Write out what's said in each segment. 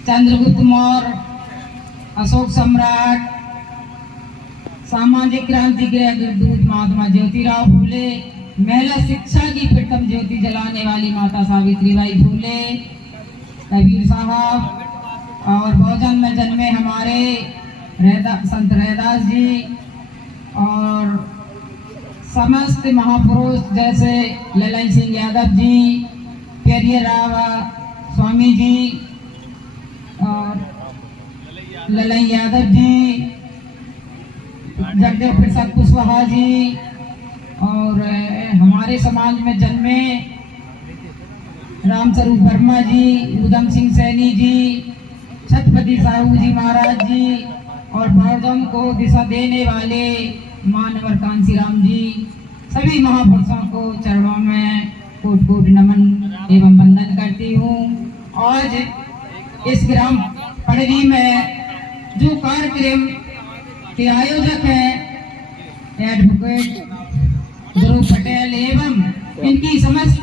चंद्रगुप्त मौर्य, अशोक सम्राट, सामाजिक क्रांति के अग्रदूत महात्मा ज्योतिराव फूले, महिला शिक्षा की प्रथम ज्योति जलाने वाली माता सावित्रीबाई फूले, कबीर साहब और बहुजन में जन्मे हमारे संत रैदास जी और समस्त महापुरुष जैसे ललन सिंह यादव जी, पेरियराव स्वामी जी और ललन यादव जी, जगदेव प्रसाद कुशवाहा जी और हमारे समाज में जन्मे रामस्वरूप वर्मा जी, उधम सिंह सैनी जी, छत्रपति साहू जी महाराज जी और बहुजन को दिशा देने वाले मानवर कांसीराम जी, सभी महापुरुषों को चरणों में कोट कोट नमन एवं वंदन करती हूँ। आज इस ग्राम पड़री में जो कार्यक्रम के आयोजक हैं एडवोकेट ध्रुव पटेल एवं इनकी समस्त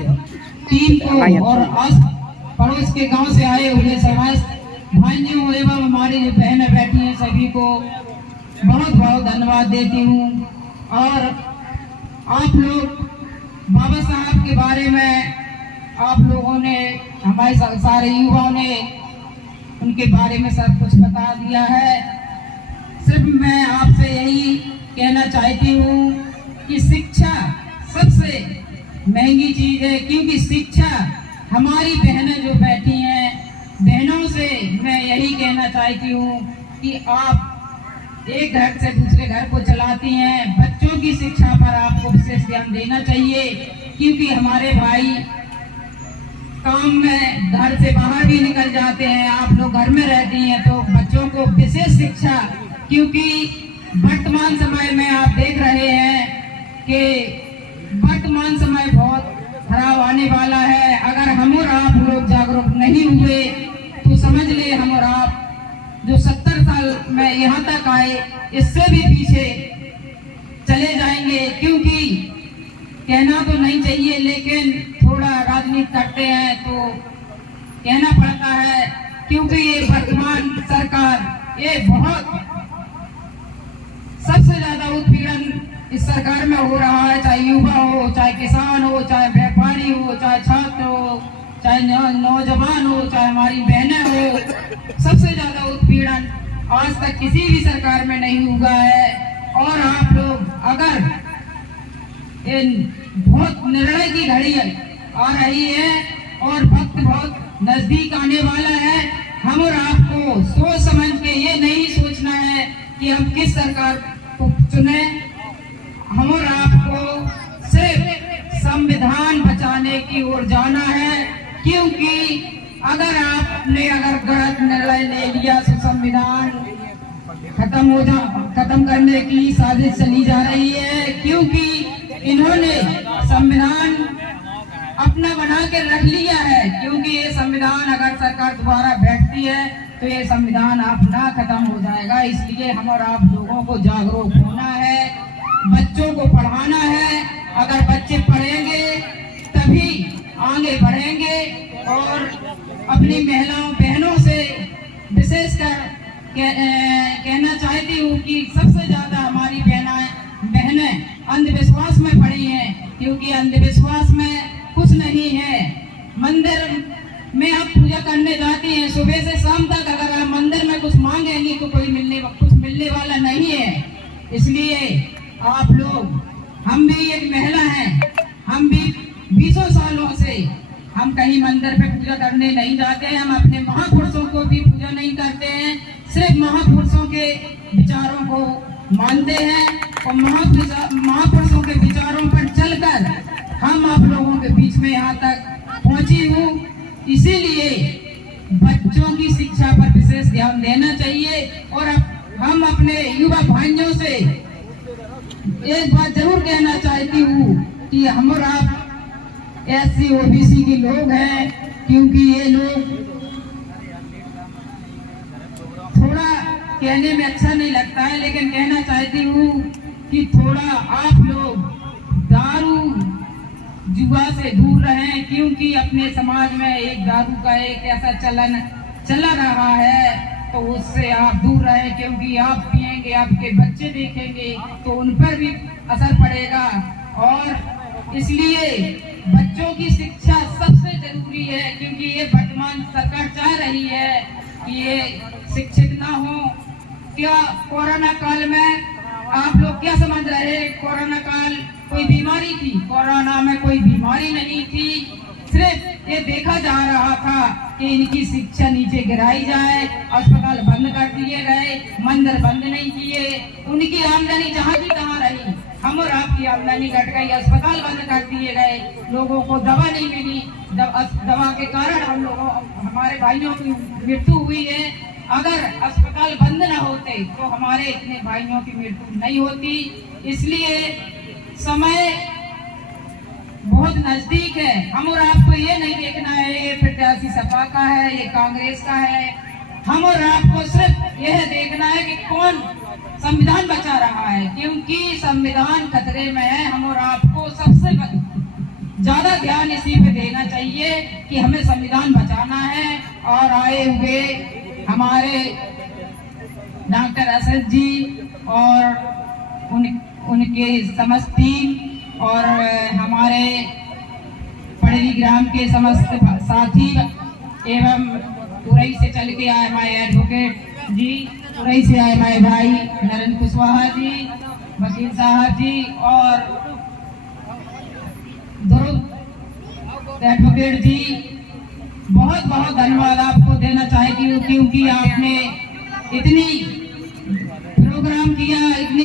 टीम को और आस पड़ोस के गांव से आए हुए समस्त भाइयों एवं हमारी जो बहनें बैठी हैं सभी को बहुत बहुत धन्यवाद देती हूँ। और आप लोग बाबा साहब के बारे में आप लोगों ने, हमारे सारे युवाओं ने उनके बारे में सब कुछ बता दिया है। सिर्फ मैं आपसे यही कहना चाहती हूँ कि शिक्षा सबसे महंगी चीज है, क्योंकि शिक्षा हमारी बहनें जो बैठी हैं, बहनों से मैं यही कहना चाहती हूँ कि आप एक घर से दूसरे घर को चलाती हैं, बच्चों की शिक्षा पर आपको विशेष ध्यान देना चाहिए, क्योंकि हमारे भाई काम में घर से बाहर भी निकल जाते हैं, आप लोग घर में रहती हैं, तो बच्चों को विशेष शिक्षा, क्योंकि वर्तमान समय में आप देख रहे हैं कि वर्तमान समय बहुत खराब आने वाला है। अगर हम और आप लोग जागरूक नहीं हुए तो समझ ले हम और आप जो 70 साल में यहाँ तक आए इससे भी पीछे चले जाएंगे, क्योंकि कहना तो नहीं चाहिए लेकिन थोड़ा राजनीति करते हैं तो कहना पड़ता है, क्योंकि ये वर्तमान सरकार ये बहुत सबसे ज्यादा उत्पीड़न इस सरकार में हो रहा है, चाहे युवा हो, चाहे किसान हो, चाहे व्यापारी हो, चाहे छात्र हो, चाहे नौजवान हो, चाहे हमारी बहनें हो, सबसे ज्यादा उत्पीड़न आज तक किसी भी सरकार में नहीं हुआ है। और आप लोग अगर इन बहुत निर्णय की घड़ी आ रही है और वक्त बहुत नजदीक आने वाला है, हम और आपको सोच समझ के ये नहीं सोचना है कि हम किस सरकार को चुने, हम और आपको सिर्फ संविधान बचाने की ओर जाना है, क्योंकि अगर आपने गलत निर्णय ले लिया तो संविधान खत्म करने की साजिश चली जा रही है, क्योंकि इन्होंने संविधान अपना बना के रख लिया है, क्योंकि ये संविधान अगर सरकार दोबारा बैठती है तो ये संविधान अपना खत्म हो जाएगा। इसलिए हम और आप लोगों को जागरूक होना है, बच्चों को पढ़ाना है। अगर बच्चे पढ़ेंगे तभी आगे बढ़ेंगे। और अपनी महिलाओं बहनों से विशेषकर कहना चाहती हूँ कि सबसे ज्यादा हमारी बहनें अंधविश्वास में पड़ी हैं, क्योंकि अंधविश्वास में कुछ नहीं है। मंदिर में आप पूजा करने जाती हैं, सुबह से शाम तक अगर आप मंदिर में कुछ मांगेंगी तो कुछ मिलने वाला नहीं है। इसलिए आप लोग, हम भी एक महिला हैं, हम भी 20 सालों से हम कहीं मंदिर पे पूजा करने नहीं जाते हैं, हम अपने महापुरुषों को भी पूजा नहीं करते हैं, सिर्फ महापुरुषों के विचारों को मानते हैं और महापुरुषों के विचारों पर चलकर हम आप लोगों के बीच में यहाँ तक पहुँची हूँ। इसीलिए बच्चों की शिक्षा पर विशेष ध्यान देना चाहिए। और हम अपने युवा भाइयों से एक बात जरूर कहना चाहती हूँ कि हम और आप SC OBC के लोग हैं, क्योंकि ये लोग थोड़ा कहने में अच्छा नहीं लगता है, लेकिन कहना चाहती हूँ कि थोड़ा आप लोग दारू जुआ से दूर रहें, क्योंकि अपने समाज में एक दारू का एक ऐसा चलन चला रहा है तो उससे आप दूर रहे, क्योंकि आप पिएंगे, आपके बच्चे देखेंगे तो उन पर भी असर पड़ेगा। और इसलिए बच्चों की शिक्षा सबसे जरूरी है, क्योंकि ये वर्तमान सरकार चाह रही है कि ये शिक्षित ना हो। क्या कोरोना काल में आप लोग क्या समझ रहे? कोरोना काल कोई बीमारी थी? कोरोना में कोई बीमारी नहीं थी, सिर्फ ये देखा जा रहा था कि इनकी शिक्षा नीचे गिराई जाए। अस्पताल बंद कर दिए गए, मंदिर बंद नहीं किए, उनकी आमदनी जहाँ की तहाँ रही, हम और आपकी आमदनी घट गई। अस्पताल बंद कर दिए गए, लोगों को दवा नहीं मिली, दवा के कारण हमारे भाइयों की मृत्यु हुई है। अगर अस्पताल बंद न होते तो हमारे इतने भाइयों की मृत्यु नहीं होती। इसलिए समय बहुत नजदीक है। हम और आपको ये नहीं देखना है ये प्रत्याशी सपा का है, ये कांग्रेस का है। हम और आपको सिर्फ यह देखना है कि कौन संविधान बचा रहा है, क्योंकि संविधान खतरे में है। हम और आपको सबसे ज्यादा ध्यान इसी पे देना चाहिए कि हमें संविधान बचाना है। और आए हुए हमारे डॉक्टर असद जी और उनके समस्त टीम और हमारे पड़री ग्राम के समस्त साथी एवं उरई से चल के आए हमारे एडवोकेट जी, उरई से आए हमारे भाई नरेंद्र कुशवाहा जी, वकील साहब जी और एडवोकेट जी, बहुत बहुत धन्यवाद आपको देना चाहेगी, क्योंकि आपने इतनी प्रोग्राम किया, इतनी